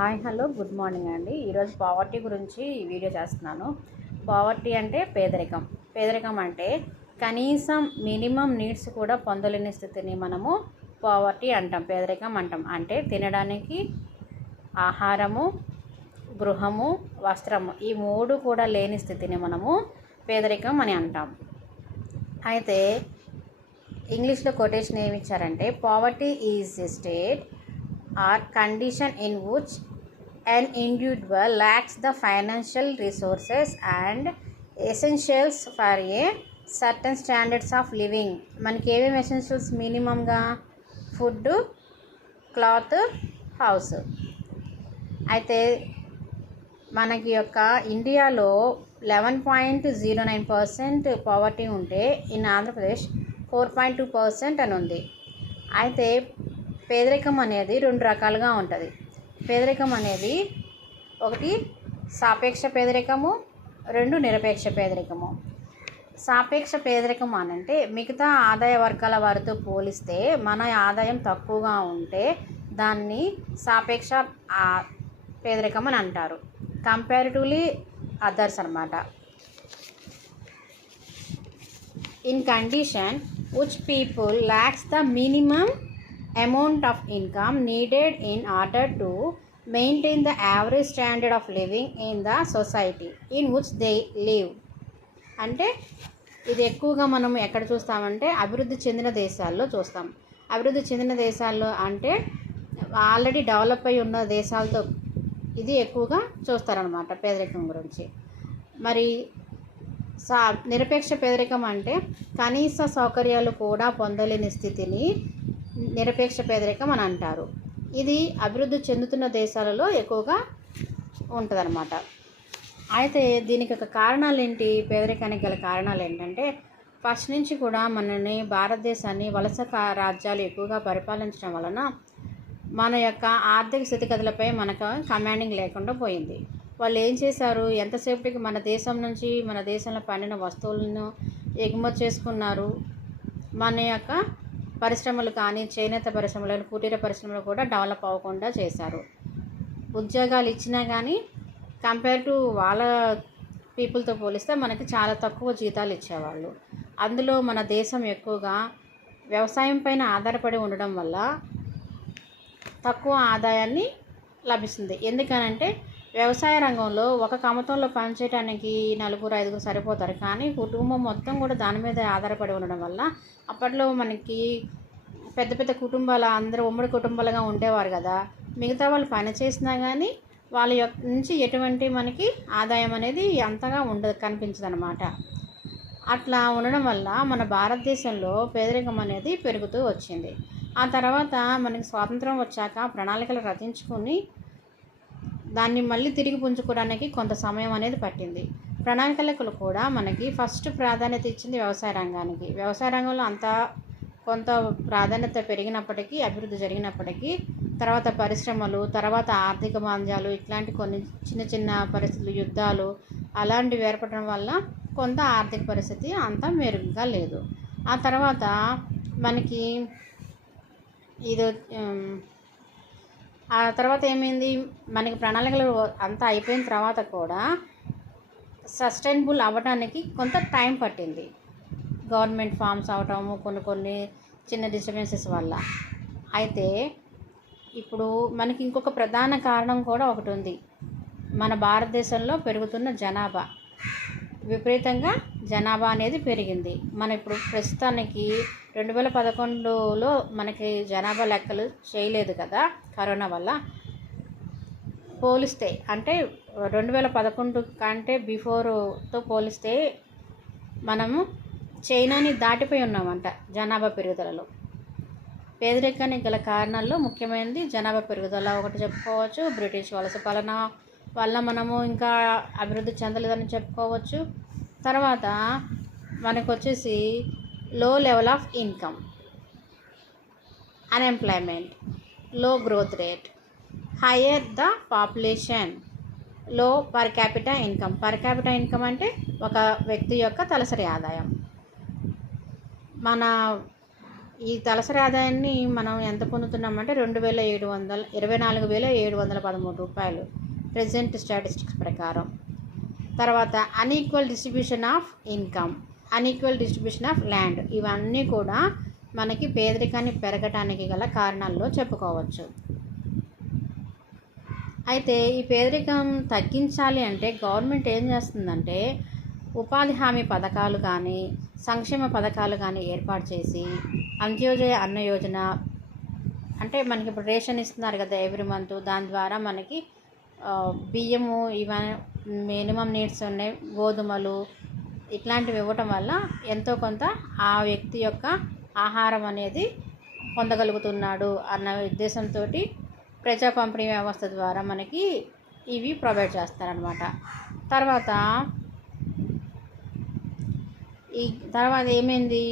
Hi hello good morning అండి. ఈరోజు poverty గురించి వీడియో చేస్తున్నాను. పావర్టీ అంటే పేదరికం. పేదరికం అంటే కనీసం మినిమం నీడ్స్ కూడా పొందలేని స్థితిని మనము పావర్టీ అంటాం, పేదరికం అంటాం. అంటే తినడానికి ఆహారము, గృహము, వస్త్రము ఈ మూడు కూడా లేని స్థితిని మనము పేదరికం అని అంటాం. అయితే ఇంగ్లీష్లో కొటేషన్ ఏమి ఇచ్చారంటే, poverty is a state or condition in which an individual lacks the financial resources and essentials for a certain standards of living. మనకి ఏమేమి ఎసెన్షియల్స్ మినిమంగా? Food, cloth, house. అయితే మనకి యొక్క ఇండియాలో 11.09% పావర్టీ ఉంటే ఇన్ ఆంధ్రప్రదేశ్ 4.2% అని ఉంది. అయితే పేదరికం అనేది రెండు రకాలుగా ఉంటుంది. పేదరికం అనేది ఒకటి సాపేక్ష పేదరికము, రెండు నిరపేక్ష పేదరికము. సాపేక్ష పేదరికం అనంటే మిగతా ఆదాయ వర్గాల వారితో పోలిస్తే మన ఆదాయం తక్కువగా ఉంటే దాన్ని సాపేక్ష పేదరికం అని అంటారు. కంపారిటివ్లీ అదర్స్ అన్నమాట. In condition which people lacks the minimum amount of income needed in order to maintain the average standard of living in the society in which they live. అంటే ఇది ఎక్కువగా మనం ఎక్కడ చూస్తామంటే అభివృద్ధి చెందిన దేశాల్లో చూస్తాం. అభివృద్ధి చెందిన దేశాల్లో అంటే ఆల్రెడీ డెవలప్ అయి ఉన్న దేశాలతో ఇది ఎక్కువగా చూస్తారనమాట పేదరికం గురించి. మరి నిరపేక్ష పేదరికం అంటే కనీస సౌకర్యాలు కూడా పొందలేని స్థితిని నిరపేక్ష పేదరికం అని అంటారు. ఇది అభివృద్ధి చెందుతున్న దేశాలలో ఎక్కువగా ఉంటుందన్నమాట. అయితే దీనికి ఒక కారణాలు ఏంటి? పేదరికానికి గల కారణాలు ఏంటంటే, ఫస్ట్ నుంచి కూడా మనని భారతదేశాన్ని వలస రాజ్యాలు ఎక్కువగా పరిపాలించడం వలన మన యొక్క ఆర్థిక స్థితిగతులపై మనకు కమాండింగ్ లేకుండా పోయింది. వాళ్ళు ఏం చేశారు? ఎంతసేపటికి మన దేశం నుంచి మన దేశంలో పండిన వస్తువులను ఎగుమతి చేసుకున్నారు. మన యొక్క పరిశ్రమలు కానీ, చేనేత పరిశ్రమలు, కుటీర పరిశ్రమలు కూడా డెవలప్ అవ్వకుండా చేశారు. ఉద్యోగాలు ఇచ్చినా కానీ కంపేర్ టు వాళ్ళ పీపుల్తో పోలిస్తే మనకి చాలా తక్కువ జీతాలు ఇచ్చేవాళ్ళు. అందులో మన దేశం ఎక్కువగా వ్యవసాయం పైన ఆధారపడి ఉండడం వల్ల తక్కువ ఆదాయాన్ని లభిస్తుంది. ఎందుకనంటే వ్యవసాయ రంగంలో ఒక కమతంలో పనిచేయడానికి 4-5 సరిపోతారు, కానీ కుటుంబం మొత్తం కూడా దాని మీద ఆధారపడి ఉండడం వల్ల అప్పట్లో మనకి పెద్ద పెద్ద కుటుంబాలు అందరూ ఉమ్మడి కుటుంబాలుగా ఉండేవారు కదా. మిగతా వాళ్ళు పని చేసినా కానీ వాళ్ళ నుంచి ఎటువంటి మనకి ఆదాయం అనేది అంతగా కనిపించదు అనమాట. అట్లా ఉండడం వల్ల మన భారతదేశంలో పేదరికం అనేది పెరుగుతూ వచ్చింది. ఆ తర్వాత మనకి స్వాతంత్రం వచ్చాక ప్రణాళికలు రచించుకొని దాన్ని మళ్ళీ తిరిగి పుంజుకోవడానికి కొంత సమయం అనేది పట్టింది. ప్రణాళికలు కూడా మనకి ఫస్ట్ ప్రాధాన్యత ఇచ్చింది వ్యవసాయ రంగానికి. వ్యవసాయ రంగంలో అంతా కొంత ప్రాధాన్యత పెరిగినప్పటికీ, అభివృద్ధి జరిగినప్పటికీ తర్వాత పరిశ్రమలు, తర్వాత ఆర్థిక మాంద్యాలు, ఇట్లాంటి కొన్ని చిన్న చిన్న పరిస్థితులు, యుద్ధాలు అలాంటివి ఏర్పడడం వల్ల కొంత ఆర్థిక పరిస్థితి అంత మెరుగ్గా లేదు. ఆ తర్వాత మనకి ఆ తర్వాత ఏమైంది? మనకి ప్రణాళికలు అంతా అయిపోయిన తర్వాత కూడా సస్టైనబుల్ అవ్వడానికి కొంత టైం పట్టింది. గవర్నమెంట్ ఫామ్స్ అవటము, కొన్ని చిన్న డిస్టర్బెన్సెస్ వల్ల. అయితే ఇప్పుడు మనకి ఇంకొక ప్రధాన కారణం కూడా ఒకటి ఉంది. మన భారతదేశంలో పెరుగుతున్న జనాభా, విపరీతంగా జనాభా అనేది పెరిగింది. మన ఇప్పుడు ప్రస్తుతానికి 2011లో మనకి జనాభా లెక్కలు చేయలేదు కదా కరోనా వల్ల. పోలిస్తే అంటే 2011 కంటే బిఫోర్తో పోలిస్తే మనము చైనాని దాటిపోయి ఉన్నామంట జనాభా పెరుగుదలలో. పేదరికానికి గల కారణాల్లో ముఖ్యమైనది జనాభా పెరుగుదల ఒకటి చెప్పుకోవచ్చు. బ్రిటిష్ వలస పాలన వల్ల మనము ఇంకా అభివృద్ధి చెందలేదని చెప్పుకోవచ్చు. తర్వాత మనకు వచ్చేసి low level of income, unemployment, low growth rate, higher the population, low per capita income. Per capita income అంటే ఒక వ్యక్తి యొక్క తలసరి ఆదాయం. మన ఈ తలసరి ఆదాయాన్ని మనం ఎంత పొందుతున్నామంటే 24,713 రూపాయలు ప్రెజెంట్ స్టాటిస్టిక్స్ ప్రకారం. తర్వాత unequal distribution of income, unequal distribution of land, ఇవన్నీ కూడా మనకి పేదరికాన్ని పెరగటానికి గల కారణాల్లో చెప్పుకోవచ్చు. అయితే ఈ పేదరికం తగ్గించాలి అంటే గవర్నమెంట్ ఏం చేస్తుందంటే ఉపాధి హామీ పథకాలు కానీ సంక్షేమ పథకాలు కానీ ఏర్పాటు చేసి అంత్యోదయ అన్న యోజన, అంటే మనకి ఇప్పుడు రేషన్ ఇస్తున్నారు కదా ఎవ్రీ మంత్, దాని ద్వారా మనకి బియ్యము ఇవన్నీ మినిమం నీడ్స్ ఉన్నాయి, గోధుమలు ఇట్లాంటివి ఇవ్వటం వల్ల ఎంతో కొంత ఆ వ్యక్తి యొక్క ఆహారం అనేది పొందగలుగుతున్నాడు అన్న ఉద్దేశంతో ప్రజా పంపిణీ వ్యవస్థ ద్వారా మనకి ఇవి ప్రొవైడ్ చేస్తారనమాట. తర్వాత ఏమైంది,